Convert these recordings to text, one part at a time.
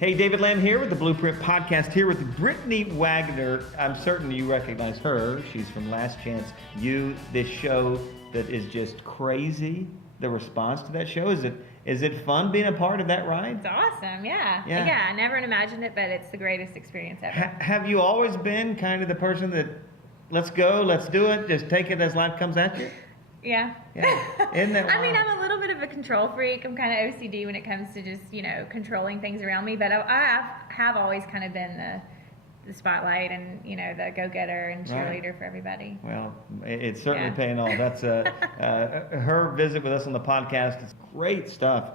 Hey, David Lamb here with the Blueprint Podcast, here with Brittany Wagner. I'm certain you recognize her. She's from Last Chance U, this show that is just crazy. The response to that show, is it fun being a part of that ride? It's awesome, yeah. I never imagined it, but it's the greatest experience ever. Have you always been kind of the person that, let's go, let's do it, just take it as life comes at you? Yeah. Isn't that wild? I mean, I'm a little bit of a control freak. I'm kind of OCD when it comes to just, controlling things around me. But I have always kind of been the spotlight and, the go-getter and cheerleader for everybody. Well, it's certainly paying off. That's her visit with us on the podcast. It's great stuff.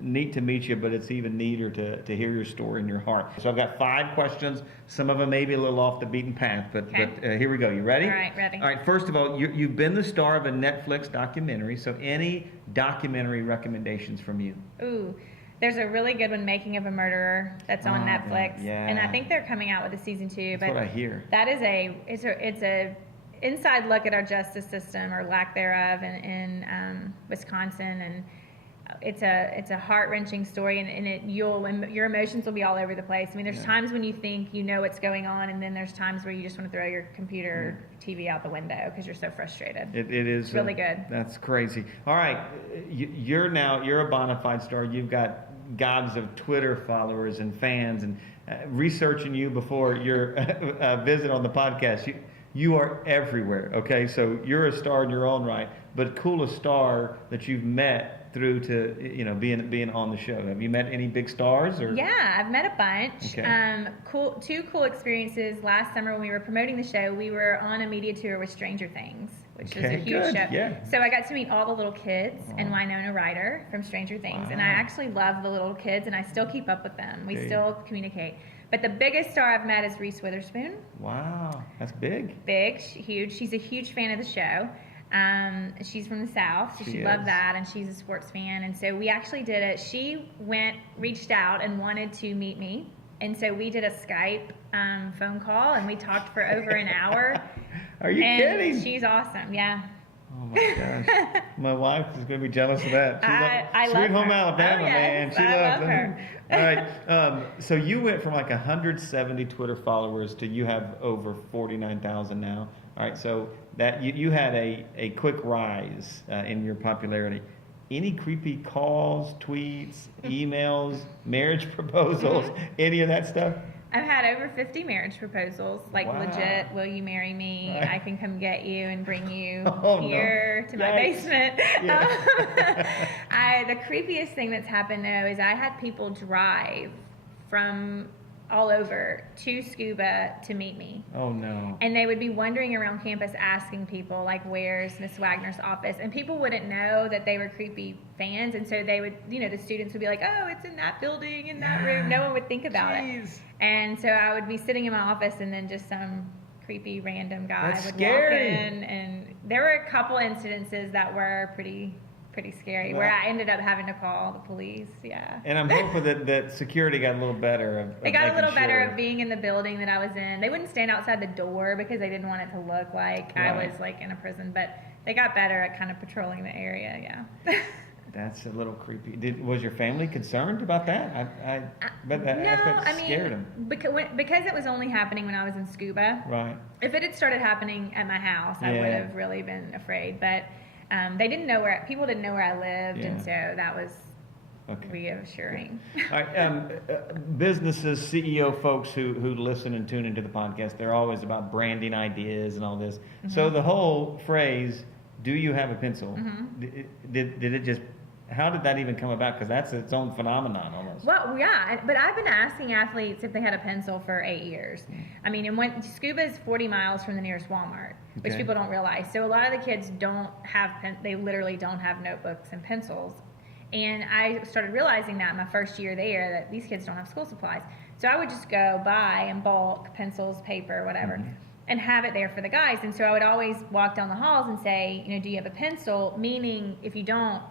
Neat to meet you, but it's even neater to hear your story and your heart. So I've got 5 questions. Some of them may be a little off the beaten path, but here we go. You ready? All right, ready. All right, first of all, you've been the star of a Netflix documentary, so any documentary recommendations from you? Ooh, there's a really good one, Making of a Murderer, that's on Netflix. Yeah. And I think they're coming out with a season 2. That's what I hear. That is it's a inside look at our justice system, or lack thereof, in Wisconsin, and it's a heart-wrenching story, and your emotions will be all over the place. I mean, there's times when you think you know what's going on, and then there's times where you just want to throw your computer TV out the window because you're so frustrated. It is it's really good. That's crazy. All right, you're a bona fide star. You've got gobs of Twitter followers and fans, and researching you before your visit on the podcast, you are everywhere. Okay, so you're a star in your own right, but coolest star that you've met through to being on the show. Have you met any big stars? Or? Yeah, I've met a bunch. Okay. Two cool experiences. Last summer when we were promoting the show, we were on a media tour with Stranger Things, which was a huge show. Yeah. So I got to meet all the little kids and Winona Ryder from Stranger Things. Wow. And I actually love the little kids, and I still keep up with them. We still communicate. But the biggest star I've met is Reese Witherspoon. Wow, that's big. Big, huge. She's a huge fan of the show. She's from the South, so she loved that, and she's a sports fan. And so we actually did it. She reached out and wanted to meet me. And so we did a Skype phone call, and we talked for over an hour. Are you kidding? She's awesome, yeah. Oh my gosh. My wife is going to be jealous of that. I love Sweet Home her. Alabama, Yes, man. She I loves love her. All right. So you went from like 170 Twitter followers to you have over 49,000 now. All right. So that you had a quick rise in your popularity. Any creepy calls, tweets, emails, marriage proposals, any of that stuff? I've had over 50 marriage proposals, legit, will you marry me? Right. I can come get you and bring you to my basement. Yeah. The creepiest thing that's happened, though, is I had people drive from all over to Scuba to meet me. Oh, no. And they would be wandering around campus asking people, where's Miss Wagner's office? And people wouldn't know that they were creepy fans. And so they would, the students would be like, oh, it's in that building, in that room. No one would think about it. And so I would be sitting in my office, and then just some creepy random guy would walk in. And there were a couple incidences that were pretty scary, where I ended up having to call the police. Yeah. And I'm hoping that security got a little better. They got a little better of being in the building that I was in. They wouldn't stand outside the door because they didn't want it to look like I was in a prison, but they got better at kind of patrolling the area. Yeah. That's a little creepy. Was your family concerned about that? I bet that aspect scared them. Because it was only happening when I was in Scuba. Right. If it had started happening at my house, I would have really been afraid. But they didn't know people didn't know where I lived, and so that was reassuring. All right, businesses, CEO folks who listen and tune into the podcast, they're always about branding ideas and all this. Mm-hmm. So the whole phrase, "Do you have a pencil?" Mm-hmm. Did it just? How did that even come about? Because that's its own phenomenon almost. Well, yeah, but I've been asking athletes if they had a pencil for 8 years. I mean, and Scuba is 40 miles from the nearest Walmart, which people don't realize. So a lot of the kids don't have they literally don't have notebooks and pencils. And I started realizing that in my first year there, that these kids don't have school supplies. So I would just go buy in bulk pencils, paper, whatever, and have it there for the guys. And so I would always walk down the halls and say, do you have a pencil? Meaning, if you don't,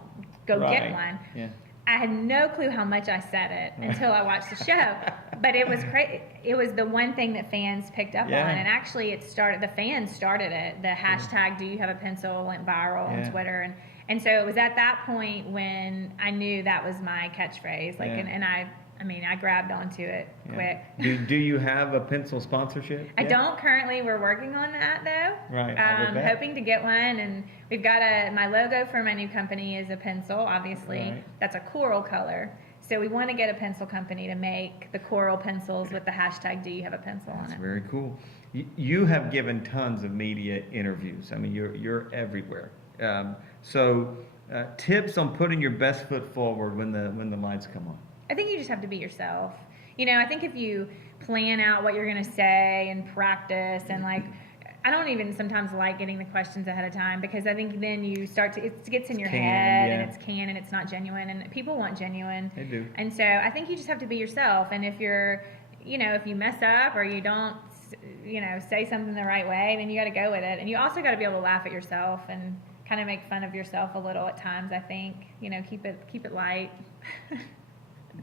go get one. Yeah. I had no clue how much I said it until I watched the show. But it was crazy. It was the one thing that fans picked up on. And actually, the fans started it. The hashtag, "Do you have a pencil?" went viral on Twitter. And so it was at that point when I knew that was my catchphrase. And I I mean, I grabbed onto it quick. Do you have a pencil sponsorship? I don't currently. We're working on that though. Right. Hoping to get one, and we've got my logo for my new company is a pencil. Obviously, Right. That's a coral color. So we want to get a pencil company to make the coral pencils with the hashtag "Do you have a pencil" on That's it. very cool. You have given tons of media interviews. I mean, you're everywhere. Tips on putting your best foot forward when the lights come on. I think you just have to be yourself. I think if you plan out what you're going to say and practice and I don't even sometimes like getting the questions ahead of time because I think then you start to, it gets in your head and it's canned and it's not genuine and people want genuine. They do. And so I think you just have to be yourself. And if you're, if you mess up or you don't, say something the right way, then you got to go with it. And you also got to be able to laugh at yourself and kind of make fun of yourself a little at times, I think. Keep it light.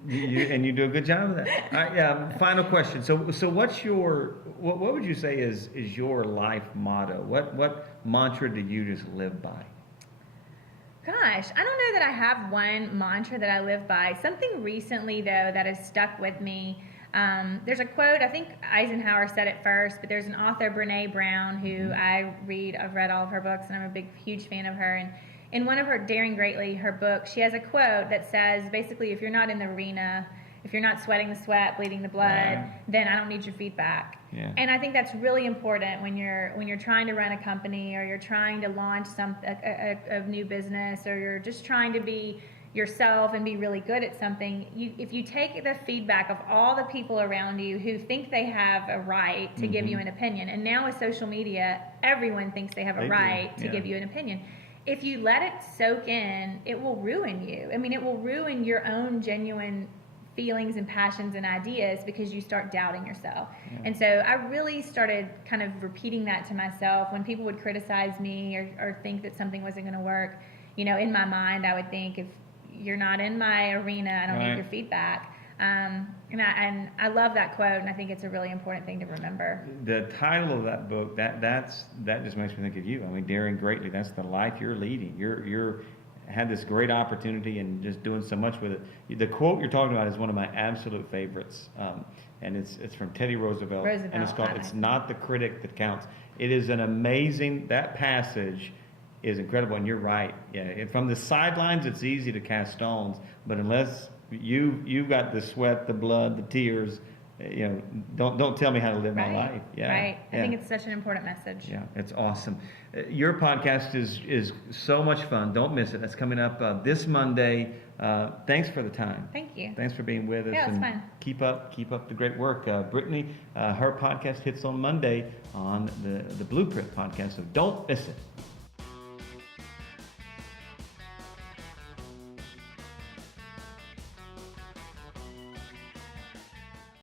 And you do a good job of that. All right, final question. So what would you say is your life motto? What mantra do you just live by? Gosh, I don't know that I have one mantra that I live by. Something recently though that has stuck with me. There's a quote, I think Eisenhower said it first, but there's an author, Brené Brown, who I've read all of her books and I'm a huge fan of her. And in one of her Daring Greatly, her book, she has a quote that says, basically, if you're not in the arena, if you're not sweating the sweat, bleeding the blood, then I don't need your feedback. Yeah. And I think that's really important when you're trying to run a company or you're trying to launch a new business or you're just trying to be yourself and be really good at something. If you take the feedback of all the people around you who think they have a right to give you an opinion, and now with social media, everyone thinks they have a right to give you an opinion. If you let it soak in, it will ruin you. I mean, it will ruin your own genuine feelings and passions and ideas because you start doubting yourself. Yeah. And so I really started kind of repeating that to myself when people would criticize me or think that something wasn't going to work. In my mind, I would think, if you're not in my arena, I don't need your feedback. And I love that quote, and I think it's a really important thing to remember. The title of that book, that just makes me think of you. I mean, Daring Greatly. That's the life you're leading. You're had this great opportunity and just doing so much with it. The quote you're talking about is one of my absolute favorites, and it's from Teddy Roosevelt, and it's called "It's Not the Critic That Counts." It is an amazing. That passage is incredible, and you're right. Yeah, from the sidelines, it's easy to cast stones, but unless you've got the sweat, the blood, the tears, don't tell me how to live my life. Yeah, right. I think it's such an important message. Yeah, it's awesome. Your podcast is so much fun. Don't miss it. That's coming up this Monday. Thanks for the time. Thank you. Thanks for being with us. Yeah, it's fun. Keep up the great work. Brittany, her podcast hits on Monday on the Blueprint podcast, so don't miss it.